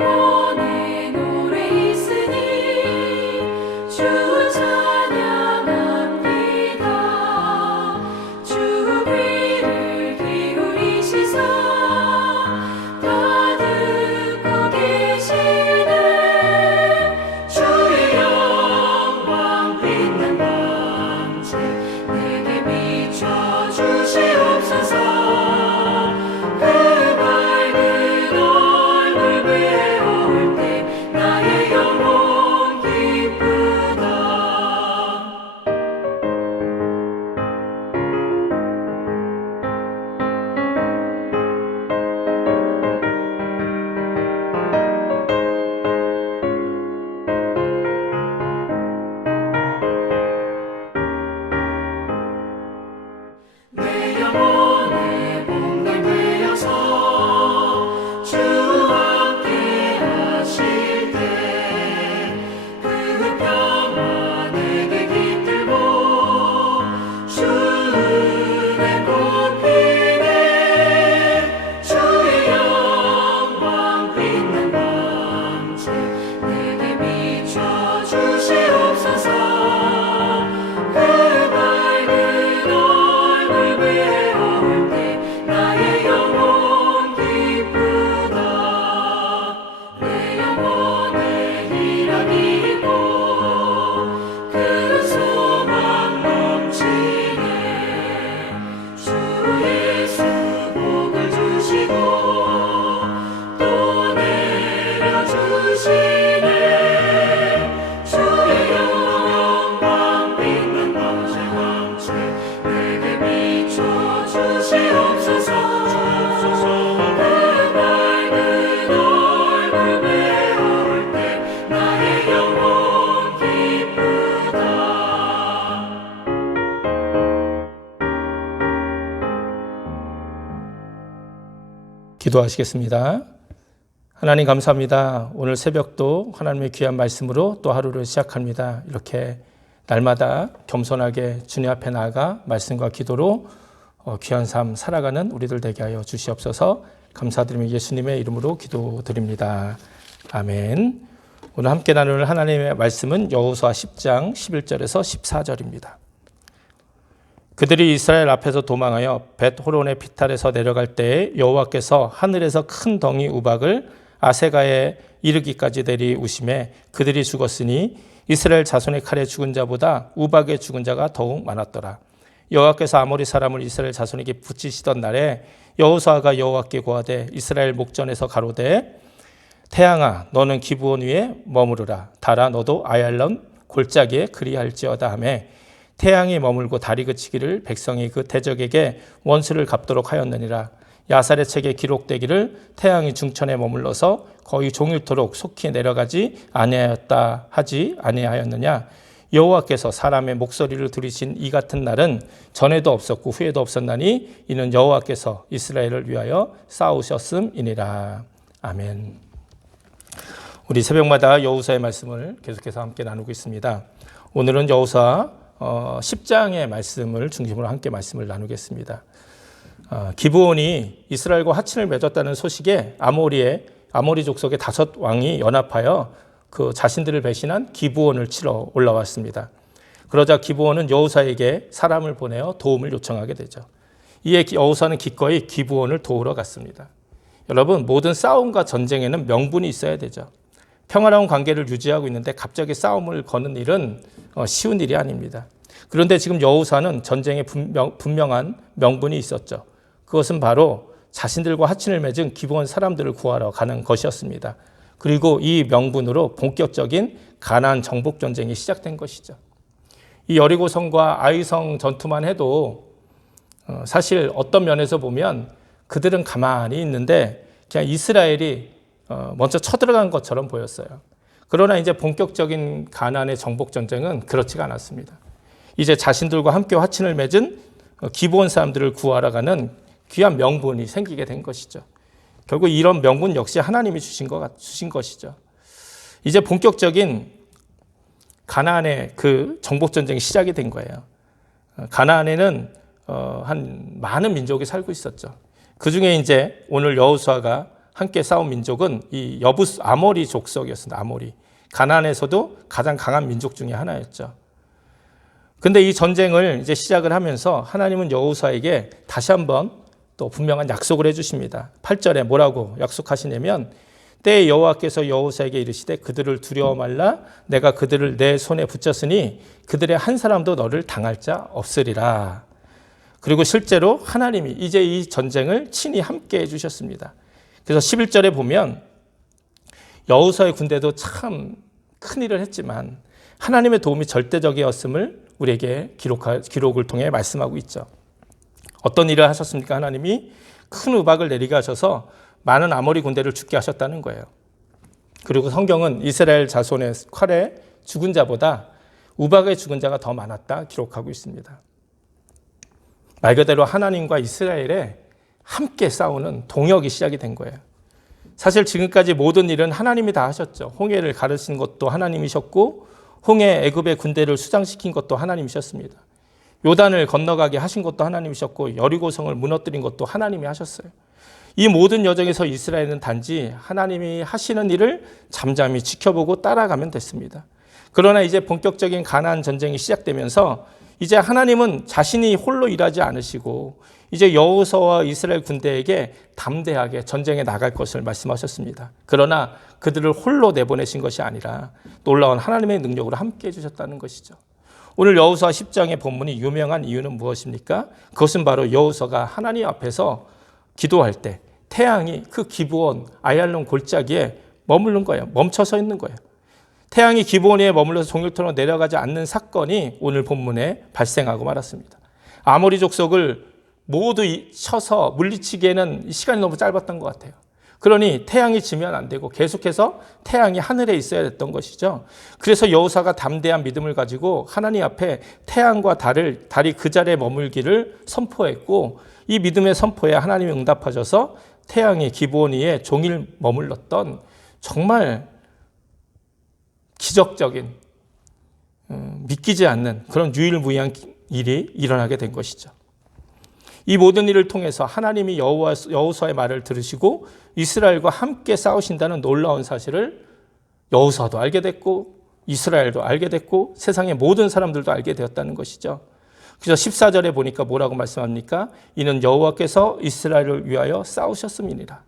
영혼의 노래 있으니 주 찬양합니다. 주 귀를 기울이시사 다 듣고 계시네. 주의 영광 빛난 밤새 내게 비춰 주시옵소서. 기도하시겠습니다. 하나님 감사합니다. 오늘 새벽도 하나님의 귀한 말씀으로 또 하루를 시작합니다. 이렇게 날마다 겸손하게 주님 앞에 나아가 말씀과 기도로 귀한 삶 살아가는 우리들 되게 하여 주시옵소서. 감사드리며 예수님의 이름으로 기도드립니다. 아멘. 오늘 함께 나눌 하나님의 말씀은 여호수아 10장 11절에서 14절입니다. 그들이 이스라엘 앞에서 도망하여 벳호론의 피탈에서 내려갈 때에 여호와께서 하늘에서 큰 덩이 우박을 아세가에 이르기까지 내리우심에 그들이 죽었으니 이스라엘 자손의 칼에 죽은 자보다 우박에 죽은 자가 더욱 많았더라. 여호와께서 아모리 사람을 이스라엘 자손에게 붙이시던 날에 여호수아가 여호와께 고하되 이스라엘 목전에서 가로되 태양아 너는 기브온 위에 머무르라. 달아 너도 아얄론 골짜기에 그리할지어다 하매 태양이 머물고 달이 그치기를 백성이 그 대적에게 원수를 갚도록 하였느니라. 야살의 책에 기록되기를 태양이 중천에 머물러서 거의 종일토록 속히 내려가지 아니하였다 하지 아니하였느냐. 여호와께서 사람의 목소리를 들으신 이 같은 날은 전에도 없었고 후에도 없었나니 이는 여호와께서 이스라엘을 위하여 싸우셨음이니라. 아멘. 우리 새벽마다 여호수아의 말씀을 계속해서 함께 나누고 있습니다. 오늘은 여호수아 10장의 말씀을 중심으로 함께 말씀을 나누겠습니다. 기브온이 이스라엘과 화친을 맺었다는 소식에 아모리 족속의 5 왕이 연합하여 그 자신들을 배신한 기브온을 치러 올라왔습니다. 그러자 기브온은 여호수아에게 사람을 보내어 도움을 요청하게 되죠. 이에 여호수아는 기꺼이 기브온을 도우러 갔습니다. 여러분, 모든 싸움과 전쟁에는 명분이 있어야 되죠. 평화로운 관계를 유지하고 있는데 갑자기 싸움을 거는 일은 쉬운 일이 아닙니다. 그런데 지금 여호수아는 전쟁에 분명한 명분이 있었죠. 그것은 바로 자신들과 화친을 맺은 기브온 사람들을 구하러 가는 것이었습니다. 그리고 이 명분으로 본격적인 가나안 정복 전쟁이 시작된 것이죠. 이 여리고성과 아이성 전투만 해도 사실 어떤 면에서 보면 그들은 가만히 있는데 그냥 이스라엘이 먼저 쳐들어간 것처럼 보였어요. 그러나 이제 본격적인 가나안의 정복 전쟁은 그렇지가 않았습니다. 이제 자신들과 함께 화친을 맺은 기브온 사람들을 구하러 가는 귀한 명분이 생기게 된 것이죠. 결국 이런 명분 역시 하나님이 주신 것이죠. 이제 본격적인 가나안의 그 정복 전쟁이 시작이 된 거예요. 가나안에는 한 많은 민족이 살고 있었죠. 그 중에 이제 오늘 여호수아가 함께 싸운 민족은 이 여부스 아모리 족속이었습니다. 아모리. 가나안에서도 가장 강한 민족 중에 하나였죠. 근데 이 전쟁을 이제 시작을 하면서 하나님은 여호수아에게 다시 한번 또 분명한 약속을 해주십니다. 8절에 뭐라고 약속하시냐면 때에 여호와께서 여호수아에게 이르시되 그들을 두려워 말라 내가 그들을 내 손에 붙였으니 그들의 한 사람도 너를 당할 자 없으리라. 그리고 실제로 하나님이 이제 이 전쟁을 친히 함께 해주셨습니다. 그래서 11절에 보면 여호수아의 군대도 참 큰일을 했지만 하나님의 도움이 절대적이었음을 우리에게 기록을 통해 말씀하고 있죠. 어떤 일을 하셨습니까? 하나님이 큰 우박을 내리게 하셔서 많은 아모리 군대를 죽게 하셨다는 거예요. 그리고 성경은 이스라엘 자손의 칼에 죽은 자보다 우박에 죽은 자가 더 많았다 기록하고 있습니다. 말 그대로 하나님과 이스라엘에 함께 싸우는 동역이 시작이 된 거예요. 사실 지금까지 모든 일은 하나님이 다 하셨죠. 홍해를 가르친 것도 하나님이셨고 홍해 애굽의 군대를 수장시킨 것도 하나님이셨습니다. 요단을 건너가게 하신 것도 하나님이셨고 여리고성을 무너뜨린 것도 하나님이 하셨어요. 이 모든 여정에서 이스라엘은 단지 하나님이 하시는 일을 잠잠히 지켜보고 따라가면 됐습니다. 그러나 이제 본격적인 가나안 전쟁이 시작되면서 이제 하나님은 자신이 홀로 일하지 않으시고 이제 여호수아와 이스라엘 군대에게 담대하게 전쟁에 나갈 것을 말씀하셨습니다. 그러나 그들을 홀로 내보내신 것이 아니라 놀라운 하나님의 능력으로 함께 해주셨다는 것이죠. 오늘 여호수아 10장의 본문이 유명한 이유는 무엇입니까? 그것은 바로 여호수아가 하나님 앞에서 기도할 때 태양이 그 기브온 아얄론 골짜기에 머무른 거예요. 멈춰서 있는 거예요. 태양이 기브온 위에 머물러서 종일토록 내려가지 않는 사건이 오늘 본문에 발생하고 말았습니다. 아모리 족속을 모두 쳐서 물리치기에는 시간이 너무 짧았던 것 같아요. 그러니 태양이 지면 안 되고 계속해서 태양이 하늘에 있어야 됐던 것이죠. 그래서 여호수아가 담대한 믿음을 가지고 하나님 앞에 태양과 달이 그 자리에 머물기를 선포했고 이 믿음의 선포에 하나님이 응답하셔서 태양이 기브온 위에 종일 머물렀던 정말 기적적인 믿기지 않는 그런 유일무이한 일이 일어나게 된 것이죠. 이 모든 일을 통해서 하나님이 여호수아의 말을 들으시고 이스라엘과 함께 싸우신다는 놀라운 사실을 여호수아도 알게 됐고 이스라엘도 알게 됐고 세상의 모든 사람들도 알게 되었다는 것이죠. 그래서 14절에 보니까 뭐라고 말씀합니까? 이는 여호와께서 이스라엘을 위하여 싸우셨음이니라.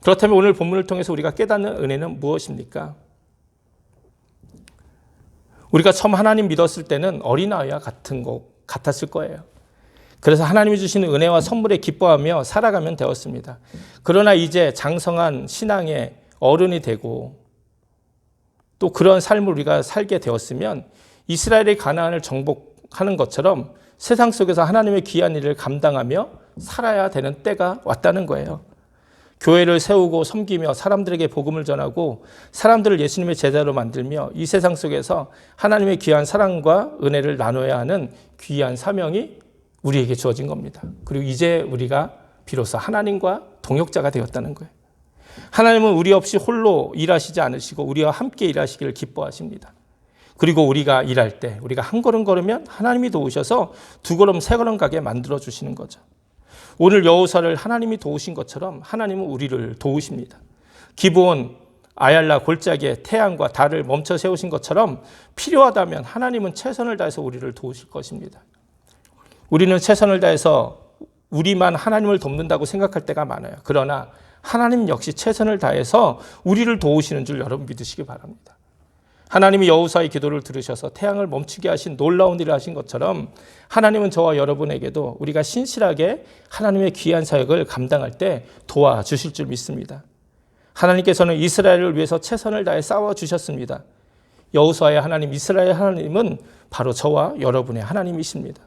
그렇다면 오늘 본문을 통해서 우리가 깨닫는 은혜는 무엇입니까? 우리가 처음 하나님 믿었을 때는 어린아이와 같았을 거예요. 그래서 하나님이 주시는 은혜와 선물에 기뻐하며 살아가면 되었습니다. 그러나 이제 장성한 신앙의 어른이 되고 또 그런 삶을 우리가 살게 되었으면 이스라엘의 가나안을 정복하는 것처럼 세상 속에서 하나님의 귀한 일을 감당하며 살아야 되는 때가 왔다는 거예요. 교회를 세우고 섬기며 사람들에게 복음을 전하고 사람들을 예수님의 제자로 만들며 이 세상 속에서 하나님의 귀한 사랑과 은혜를 나눠야 하는 귀한 사명이 우리에게 주어진 겁니다. 그리고 이제 우리가 비로소 하나님과 동역자가 되었다는 거예요. 하나님은 우리 없이 홀로 일하시지 않으시고 우리와 함께 일하시기를 기뻐하십니다. 그리고 우리가 일할 때 우리가 한 걸음 걸으면 하나님이 도우셔서 두 걸음 세 걸음 가게 만들어 주시는 거죠. 오늘 여호수아를 하나님이 도우신 것처럼 하나님은 우리를 도우십니다. 기브온 아얄라 골짜기에 태양과 달을 멈춰 세우신 것처럼 필요하다면 하나님은 최선을 다해서 우리를 도우실 것입니다. 우리는 최선을 다해서 우리만 하나님을 돕는다고 생각할 때가 많아요. 그러나 하나님 역시 최선을 다해서 우리를 도우시는 줄 여러분 믿으시기 바랍니다. 하나님이 여호수아의 기도를 들으셔서 태양을 멈추게 하신 놀라운 일을 하신 것처럼 하나님은 저와 여러분에게도 우리가 신실하게 하나님의 귀한 사역을 감당할 때 도와주실 줄 믿습니다. 하나님께서는 이스라엘을 위해서 최선을 다해 싸워주셨습니다. 여호수아의 하나님, 이스라엘의 하나님은 바로 저와 여러분의 하나님이십니다.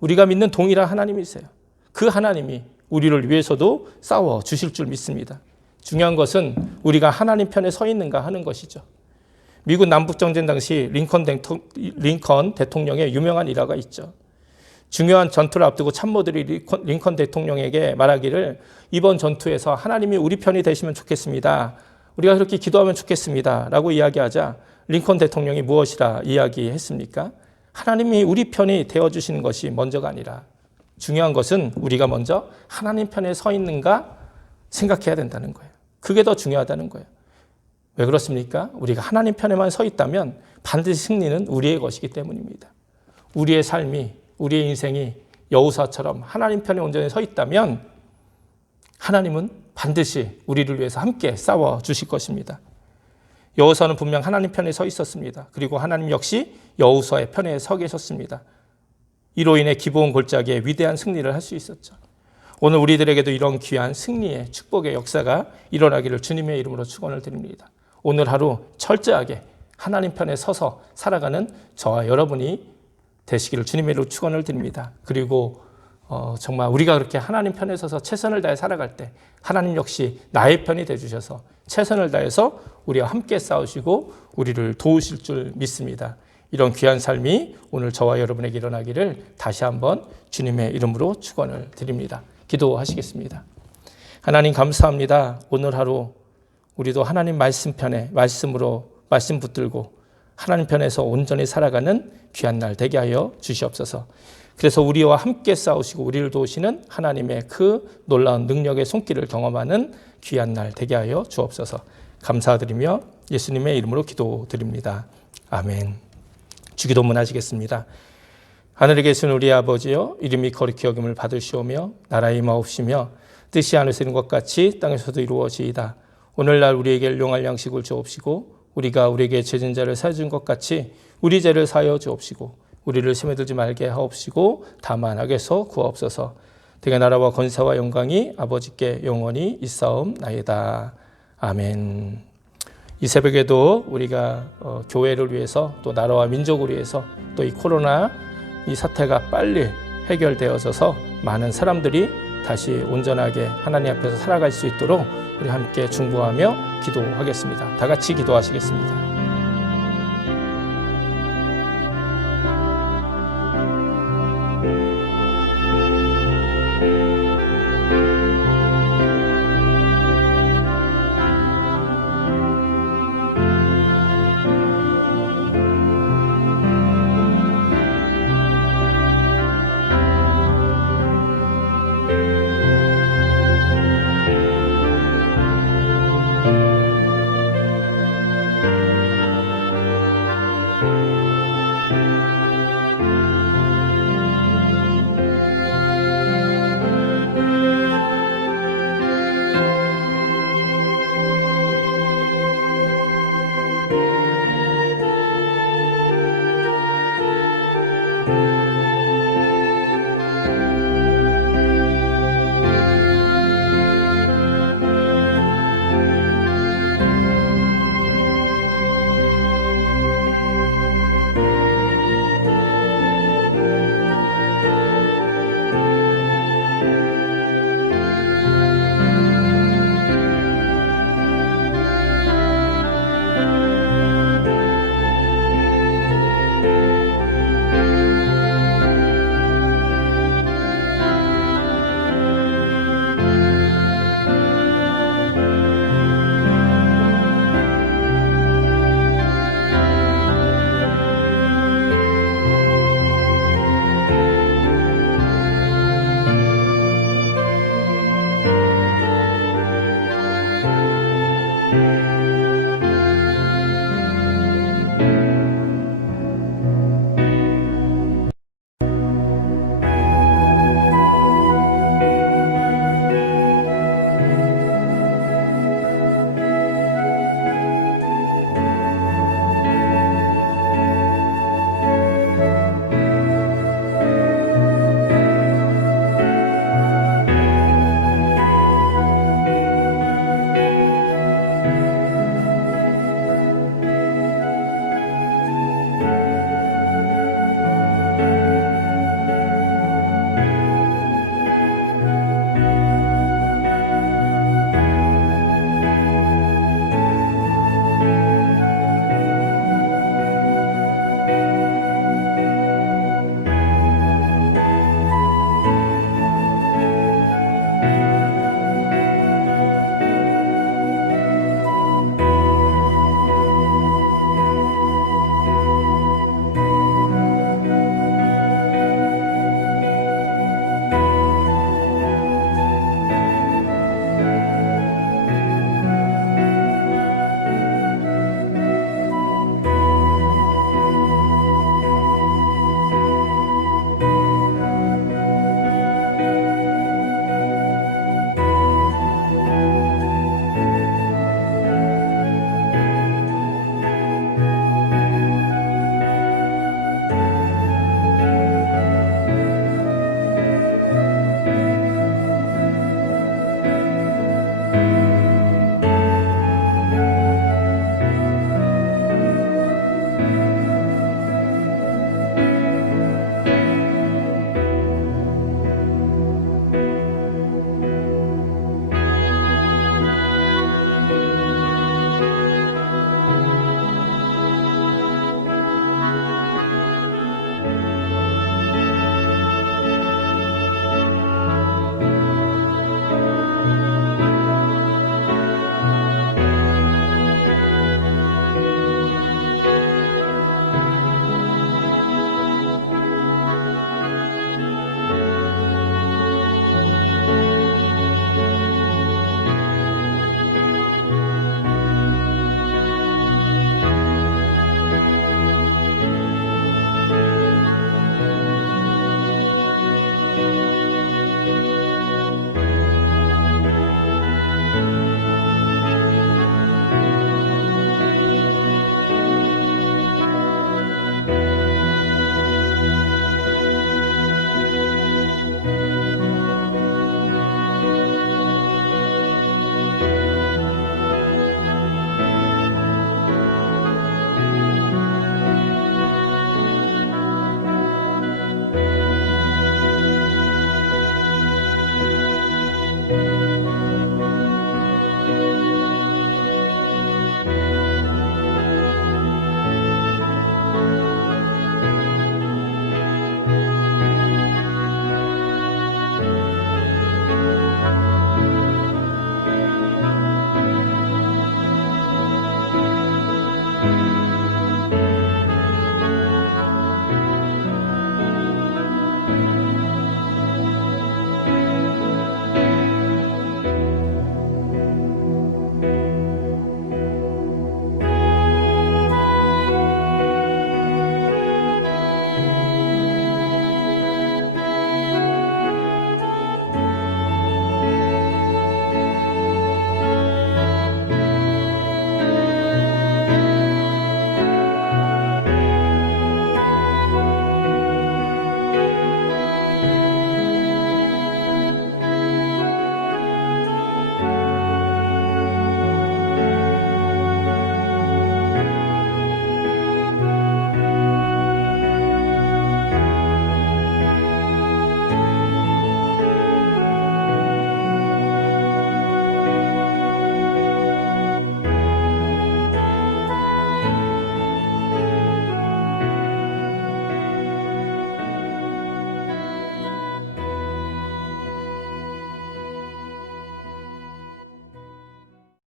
우리가 믿는 동일한 하나님이세요. 그 하나님이 우리를 위해서도 싸워주실 줄 믿습니다. 중요한 것은 우리가 하나님 편에 서 있는가 하는 것이죠. 미국 남북정전 당시 링컨 대통령의 유명한 일화가 있죠. 중요한 전투를 앞두고 참모들이 링컨 대통령에게 말하기를 이번 전투에서 하나님이 우리 편이 되시면 좋겠습니다. 우리가 그렇게 기도하면 좋겠습니다. 라고 이야기하자 링컨 대통령이 무엇이라 이야기했습니까? 하나님이 우리 편이 되어주시는 것이 먼저가 아니라 중요한 것은 우리가 먼저 하나님 편에 서 있는가 생각해야 된다는 거예요. 그게 더 중요하다는 거예요. 왜 그렇습니까? 우리가 하나님 편에만 서 있다면 반드시 승리는 우리의 것이기 때문입니다. 우리의 삶이, 우리의 인생이 여호사처럼 하나님 편에 온전히 서 있다면 하나님은 반드시 우리를 위해서 함께 싸워주실 것입니다. 여호사는 분명 하나님 편에 서 있었습니다. 그리고 하나님 역시 여호사의 편에 서 계셨습니다. 이로 인해 기브온 골짜기에 위대한 승리를 할 수 있었죠. 오늘 우리들에게도 이런 귀한 승리의 축복의 역사가 일어나기를 주님의 이름으로 축원을 드립니다. 오늘 하루 철저하게 하나님 편에 서서 살아가는 저와 여러분이 되시기를 주님의 이름으로 축원을 드립니다. 그리고 정말 우리가 그렇게 하나님 편에 서서 최선을 다해 살아갈 때 하나님 역시 나의 편이 되주셔서 최선을 다해서 우리와 함께 싸우시고 우리를 도우실 줄 믿습니다. 이런 귀한 삶이 오늘 저와 여러분에게 일어나기를 다시 한번 주님의 이름으로 축원을 드립니다. 기도하시겠습니다. 하나님 감사합니다. 오늘 하루 우리도 하나님 말씀 편에 말씀으로 말씀 붙들고 하나님 편에서 온전히 살아가는 귀한 날 되게 하여 주시옵소서. 그래서 우리와 함께 싸우시고 우리를 도우시는 하나님의 그 놀라운 능력의 손길을 경험하는 귀한 날 되게 하여 주옵소서. 감사드리며 예수님의 이름으로 기도드립니다. 아멘. 주기도문 하시겠습니다. 하늘에 계신 우리 아버지여, 이름이 거룩히 여김을 받으시오며 나라의 임하옵시며 뜻이 하늘에서 이룬 것 같이 땅에서도 이루어지이다. 오늘날 우리에게 일용할 양식을 주옵시고 우리가 우리에게 죄진 자를 사해 준 것 같이 우리 죄를 사하여 주옵시고 우리를 시험에 들지 말게 하옵시고 다만 악에서 구하옵소서. 대개 나라와 권세와 영광이 아버지께 영원히 있사옵나이다. 아멘. 이 새벽에도 우리가 교회를 위해서 또 나라와 민족을 위해서 또 이 코로나 이 사태가 빨리 해결되어져서 많은 사람들이 다시 온전하게 하나님 앞에서 살아갈 수 있도록 우리 함께 중보하며 기도하겠습니다. 다 같이 기도하시겠습니다.